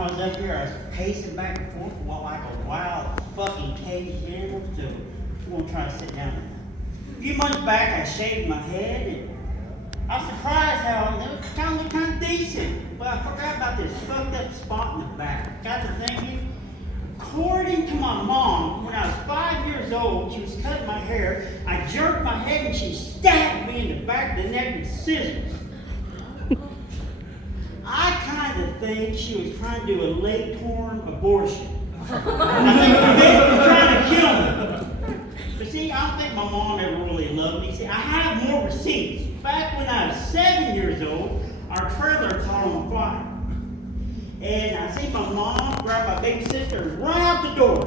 time I was up here, I was pacing back and forth like a wild fucking caged animal. So I'm gonna try to sit down now. A few months back, I shaved my head, and I was surprised how it looked kind of decent. But I forgot about this fucked up spot in the back. Got to thinking. According to my mom, when I was 5 years old, she was cutting my hair. I jerked my head and she stabbed me in the back of the neck with scissors. I kind of think she was trying to do a late-term abortion. I think the bitch was trying to kill me. But see, I don't think my mom ever really loved me. See, I have more receipts. Back when I was 7 years old, our trailer caught on fire. And I see my mom grab my big sister and run out the door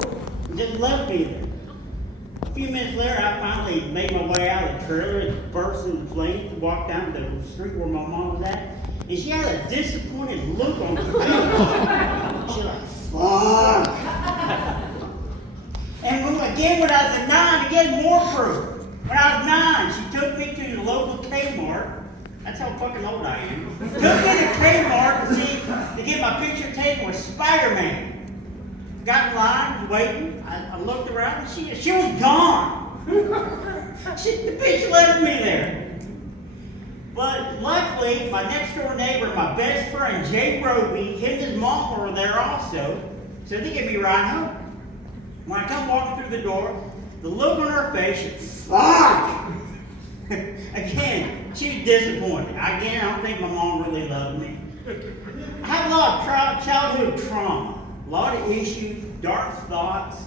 and just left me there. A few minutes later, I finally made my way out of the trailer and burst into flames and walked down the street where my mom was at. And she had a disappointed look on her face. She's like, fuck. And when I was 9, again, more proof. When I was 9, she took me to the local Kmart. That's how fucking old I am. Took me to Kmart to get my picture taken with Spider-Man. Got in line, was waiting. I looked around and she was gone. The bitch left me there. But luckily, my next door neighbor, my best friend, Jay Roby, him and his mom were there also. So they gave me a ride home. When I come walking through the door, the look on her face, she's fuck! Again, she was disappointed. Again, I don't think my mom really loved me. I had a lot of childhood trauma, a lot of issues, dark thoughts.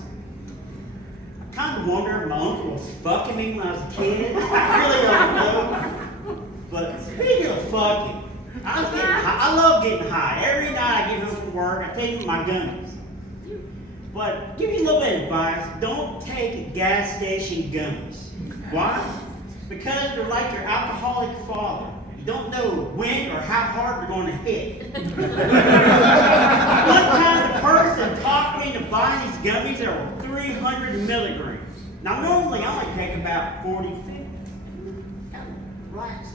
I kind of wonder if my uncle was fucking me when I was a kid. I really don't know. But speaking of fucking, I love getting high. Every night I get home from work, I take my gummies. But give you a little bit of advice, don't take gas station gummies. Why? Because they're like your alcoholic father. You don't know when or how hard they're going to hit. One time the person talked me into buying these gummies that were 300 milligrams. Now normally I only take about 40, 50. Kind of relax.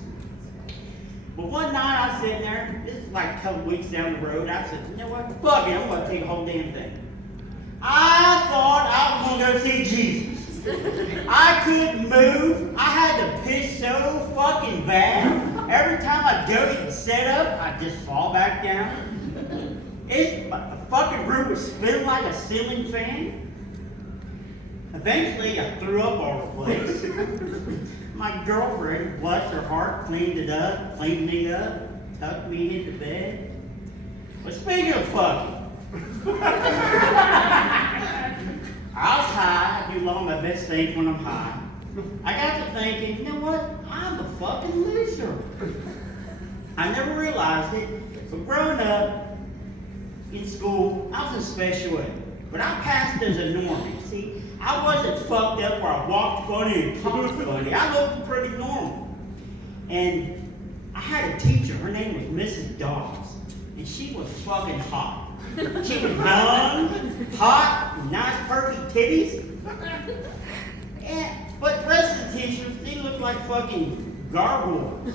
But one night I was sitting there, this is like a couple weeks down the road, I said, you know what, fuck it, I'm going to take a whole damn thing. I thought I was going to go see Jesus. I couldn't move. I had to piss so fucking bad. Every time I'd go to set up, I'd just fall back down. The fucking room was spinning like a ceiling fan. Eventually, I threw up all the place. My girlfriend, bless her heart, cleaned me up, tucked me into bed. But speaking of fucking, I was high. I do a lot of my best things when I'm high. I got to thinking, you know what? I'm a fucking loser. I never realized it, but growing up in school, I was in special ed. But I passed as a normie. See, I wasn't fucked up where I walked funny and talked funny. I looked pretty normal. And I had a teacher. Her name was Mrs. Dawes. And she was fucking hot. She was young, hot, nice, perfect titties. But the rest of the teachers, they looked like fucking gargoyles.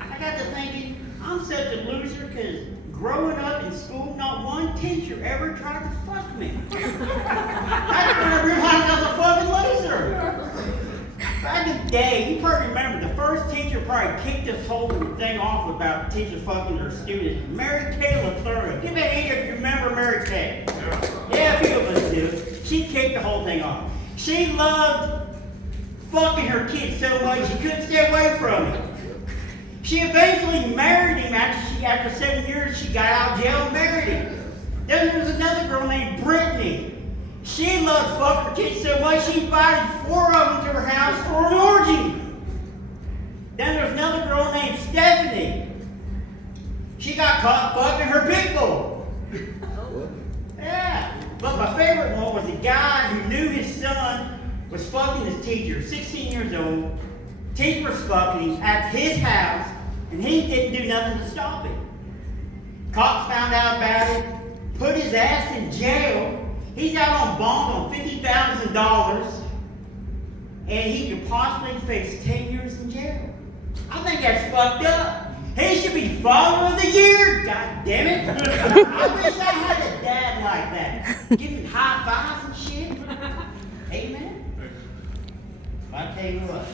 I got to thinking, I'm such a loser because growing up in school, not one teacher ever tried to fuck me. That's when I realized I was a fucking loser. Back in the day, you probably remember, the first teacher probably kicked this whole thing off about teachers fucking their students. Mary Kay LaThurian. Give me a hand if you remember Mary Kay. Yeah, a few of us do. She kicked the whole thing off. She loved fucking her kids so much she couldn't stay away from it. She eventually married him after 7 years. She got out of jail and married him. Then there was another girl named Brittany. She loved fucking her kids so much she invited 4 of them to her house for an orgy. Then there's another girl named Stephanie. She got caught fucking her pit bull. Yeah. But my favorite one was a guy who knew his son was fucking his teacher, 16 years old. Teacher was fucking him at his house, and he didn't do nothing to stop it. Cops found out about it, put his ass in jail. He's out on bond on $50,000, and he could possibly face 10 years in jail. I think that's fucked up. He should be Father of the Year. God damn it! I wish I had a dad like that, giving high fives and shit. Amen. I tell you what,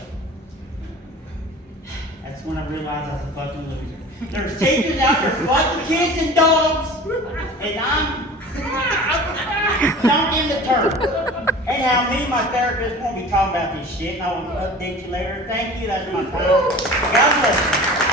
that's when I realized I was a fucking loser. There's teachers out there fucking kids and dogs, and don't give the term. And how me and my therapist won't be talking about this shit, and I'll update you later. Thank you, that's my time. God bless you.